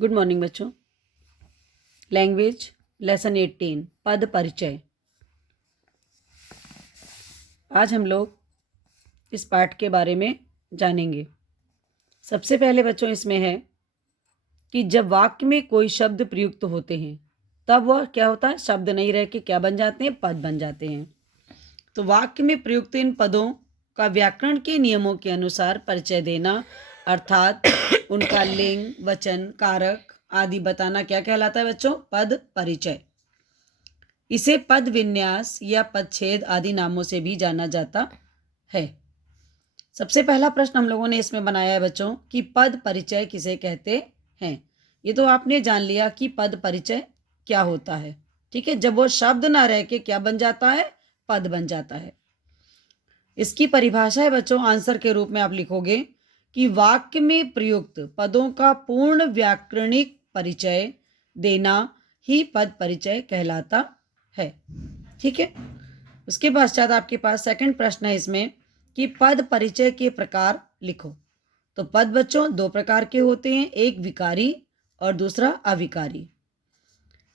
Good morning बच्चों। Language lesson 18 पद परिचय। आज हम लोग इस पाठ के बारे में जानेंगे। सबसे पहले बच्चों इसमें है कि जब वाक्य में कोई शब्द प्रयुक्त होते हैं तब वह क्या होता है, शब्द नहीं रह के क्या बन जाते हैं, पद बन जाते हैं। तो वाक्य में प्रयुक्त इन पदों का व्याकरण के नियमों के अनुसार परिचय देना अर्थात उनका लिंग, वचन, कारक आदि बताना क्या कहलाता है बच्चों? पद परिचय। इसे पद विन्यास या पदच्छेद आदि नामों से भी जाना जाता है। सबसे पहला प्रश्न हम लोगों ने इसमें बनाया है बच्चों कि पद परिचय किसे कहते हैं। ये तो आपने जान लिया कि पद परिचय क्या होता है, ठीक है। जब वो शब्द ना रह के क्या बन जाता है, पद बन जाता है। इसकी परिभाषा है बच्चों, आंसर के रूप में आप लिखोगे कि वाक्य में प्रयुक्त पदों का पूर्ण व्याकरणिक परिचय देना ही पद परिचय कहलाता है, ठीक है। उसके पश्चात आपके पास सेकंड प्रश्न है इसमें कि पद परिचय के प्रकार लिखो। तो पद बच्चों दो प्रकार के होते हैं, एक विकारी और दूसरा अविकारी।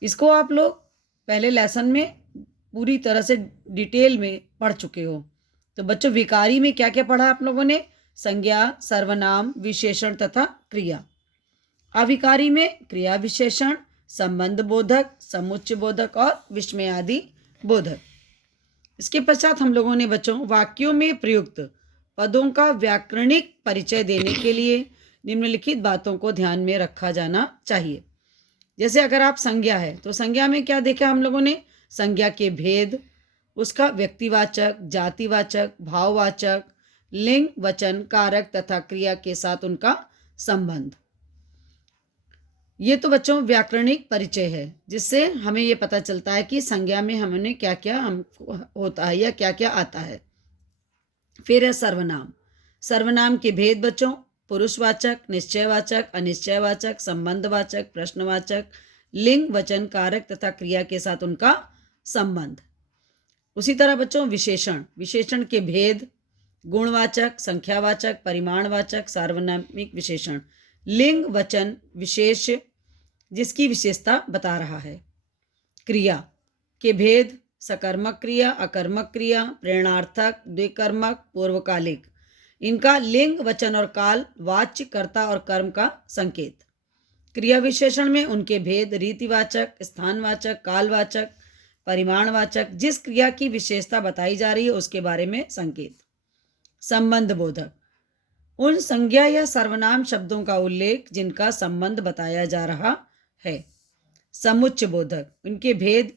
इसको आप लोग पहले लेसन में पूरी तरह से डिटेल में पढ़ चुके हो। तो बच्चों विकारी में क्या क्या पढ़ा आप लोगों ने? संज्ञा, सर्वनाम, विशेषण तथा क्रिया। अविकारी में क्रिया विशेषण, संबंध बोधक, समुच्चय बोधक और विस्मयादि बोधक। इसके पश्चात हम लोगों ने बच्चों वाक्यों में प्रयुक्त पदों का व्याकरणिक परिचय देने के लिए निम्नलिखित बातों को ध्यान में रखा जाना चाहिए। जैसे अगर आप संज्ञा है तो संज्ञा में क्या देखा हम लोगों ने? संज्ञा के भेद, उसका व्यक्तिवाचक, जातिवाचक, भाववाचक, लिंग, वचन, कारक तथा क्रिया के साथ उनका संबंध। ये तो बच्चों व्याकरणिक परिचय है जिससे हमें ये पता चलता है कि संज्ञा में हमने क्या क्या हमको होता है या क्या क्या आता है। फिर है सर्वनाम। सर्वनाम के भेद बच्चों पुरुषवाचक, निश्चयवाचक, अनिश्चयवाचक, संबंधवाचक, प्रश्नवाचक, लिंग, वचन, कारक तथा क्रिया के साथ उनका संबंध। उसी तरह बच्चों विशेषण। विशेषण के भेद गुणवाचक, संख्यावाचक, परिमाणवाचक, सार्वनामिक विशेषण, लिंग, वचन, विशेष जिसकी विशेषता बता रहा है। क्रिया के भेद सकर्मक क्रिया, अकर्मक क्रिया, प्रेरणार्थक, द्विकर्मक, पूर्वकालिक। इनका लिंग, वचन और काल, वाच्य, कर्ता और कर्म का संकेत। क्रिया विशेषण में उनके भेद रीतिवाचक, स्थानवाचक, कालवाचक, परिमाणवाचक, जिस क्रिया की विशेषता बताई जा रही है उसके बारे में संकेत। संबंध बोधक उन संज्ञा या सर्वनाम शब्दों का उल्लेख जिनका संबंध बताया जा रहा है। समुच्चय बोधक उनके भेद,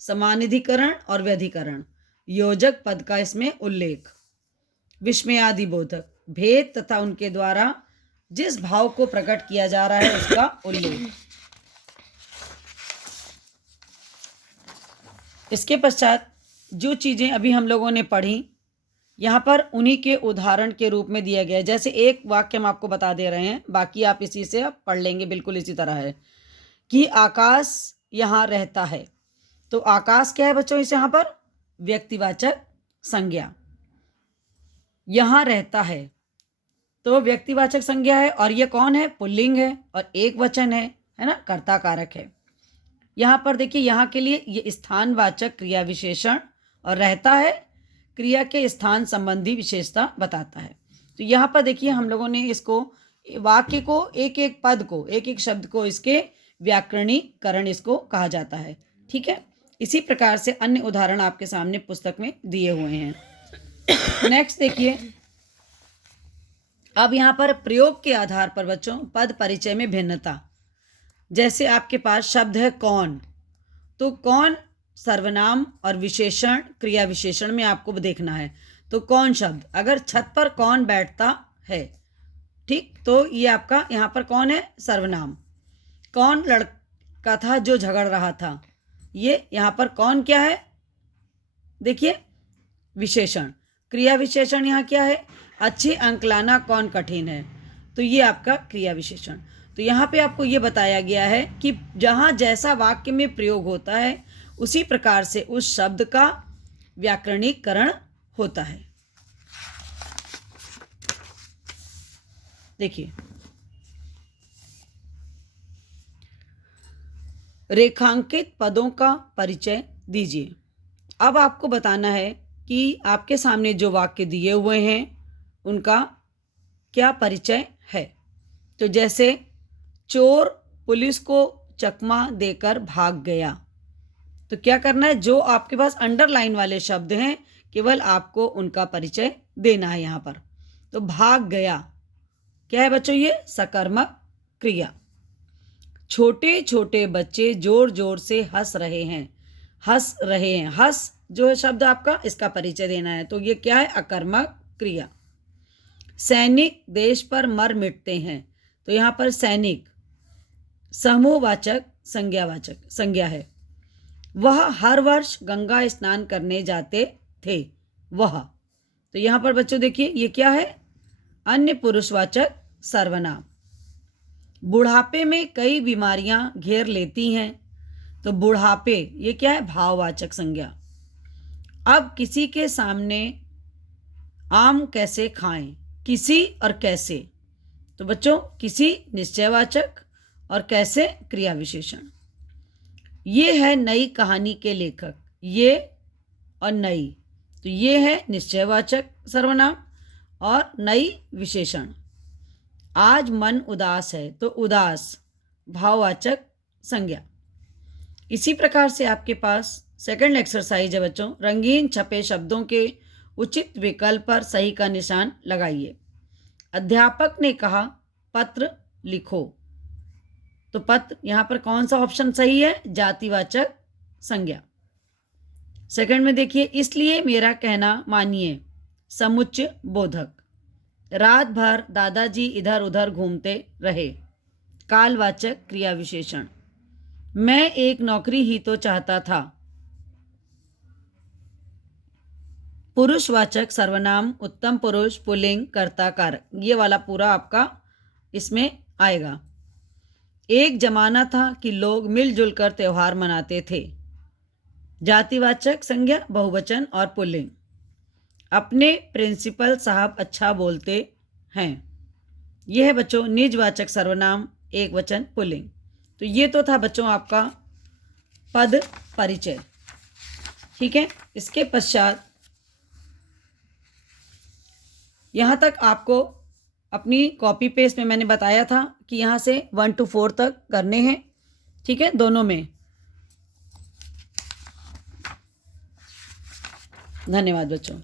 समानाधिकरण और व्यधिकरण, योजक पद का इसमें उल्लेख। विस्मयादि बोधक भेद तथा उनके द्वारा जिस भाव को प्रकट किया जा रहा है उसका उल्लेख। इसके पश्चात जो चीज़ें अभी हम लोगों ने पढ़ी यहाँ पर उन्हीं के उदाहरण के रूप में दिया गया है। जैसे एक वाक्य हम आपको बता दे रहे हैं, बाकी आप इसी से आप पढ़ लेंगे। बिल्कुल इसी तरह है कि आकाश यहाँ रहता है। तो आकाश क्या है बच्चों? इस यहाँ पर व्यक्तिवाचक संज्ञा। यहाँ रहता है तो व्यक्तिवाचक संज्ञा है और ये कौन है? पुल्लिंग है और एक वचन है ना, कर्ता कारक है। यहाँ पर देखिए यहाँ के लिए ये स्थानवाचक क्रिया विशेषण और रहता है क्रिया के स्थान संबंधी विशेषता बताता है। तो यहाँ पर देखिए हम लोगों ने इसको वाक्य को एक एक पद को एक एक शब्द को इसके व्याकरणीकरण इसको कहा जाता है, ठीक है। इसी प्रकार से अन्य उदाहरण आपके सामने पुस्तक में दिए हुए हैं। नेक्स्ट देखिए, अब यहाँ पर प्रयोग के आधार पर बच्चों पद परिचय में भिन्नता। जैसे आपके पास शब्द है कौन, तो कौन सर्वनाम और विशेषण क्रिया विशेषण में आपको देखना है। तो कौन शब्द, अगर छत पर कौन बैठता है, ठीक, तो ये आपका यहाँ पर कौन है? सर्वनाम। कौन लड़का था जो झगड़ रहा था, ये यहाँ पर कौन क्या है? देखिए विशेषण। क्रिया विशेषण यहाँ क्या है? अच्छे अंक लाना कौन कठिन है, तो ये आपका क्रिया विशेषण। तो यहाँ पे आपको ये बताया गया है कि जहाँ जैसा वाक्य में प्रयोग होता है उसी प्रकार से उस शब्द का व्याकरणीकरण होता है। देखिए रेखांकित पदों का परिचय दीजिए। अब आपको बताना है कि आपके सामने जो वाक्य दिए हुए हैं उनका क्या परिचय है। तो जैसे चोर पुलिस को चकमा देकर भाग गया, तो क्या करना है, जो आपके पास अंडरलाइन वाले शब्द हैं केवल आपको उनका परिचय देना है यहाँ पर। तो भाग गया क्या है बच्चों, ये सकर्मक क्रिया। छोटे छोटे बच्चे जोर जोर से हंस रहे हैं, हंस रहे हैं, हंस जो है शब्द आपका, इसका परिचय देना है। तो ये क्या है, अकर्मक क्रिया। सैनिक देश पर मर मिटते हैं, तो यहाँ पर सैनिक समूहवाचक संज्ञा है। वह हर वर्ष गंगा स्नान करने जाते थे, वह। तो यहाँ पर बच्चों देखिए ये क्या है, अन्य पुरुषवाचक सर्वनाम। बुढ़ापे में कई बीमारियां घेर लेती हैं, तो बुढ़ापे ये क्या है, भाववाचक संज्ञा। अब किसी के सामने आम कैसे खाएं, किसी और कैसे, तो बच्चों किसी निश्चयवाचक और कैसे क्रिया विशेषण। ये है नई कहानी के लेखक, ये और नई, तो ये है निश्चयवाचक सर्वनाम और नई विशेषण। आज मन उदास है, तो उदास भाववाचक संज्ञा। इसी प्रकार से आपके पास सेकंड एक्सरसाइज है बच्चों, रंगीन छपे शब्दों के उचित विकल्प पर सही का निशान लगाइए। अध्यापक ने कहा पत्र लिखो, तो पत्र यहाँ पर कौन सा ऑप्शन सही है, जातिवाचक संज्ञा। सेकंड में देखिए, इसलिए मेरा कहना मानिए, समुच्चय बोधक। रात भर दादाजी इधर उधर घूमते रहे, कालवाचक क्रिया विशेषण। मैं एक नौकरी ही तो चाहता था, पुरुषवाचक सर्वनाम, उत्तम पुरुष, पुल्लिंग, कर्ता कारक, ये वाला पूरा आपका इसमें आएगा। एक जमाना था कि लोग मिलजुल कर त्यौहार मनाते थे, जातिवाचक संज्ञा, बहुवचन और पुल्लिंग। अपने प्रिंसिपल साहब अच्छा बोलते हैं, यह है बच्चों निजवाचक सर्वनाम, एक वचन, पुल्लिंग। तो ये तो था बच्चों आपका पद परिचय, ठीक है। इसके पश्चात यहाँ तक आपको अपनी कॉपी पेस्ट में मैंने बताया था कि यहाँ से 1 to 4 तक करने हैं, ठीक है, दोनों में। धन्यवाद बच्चों।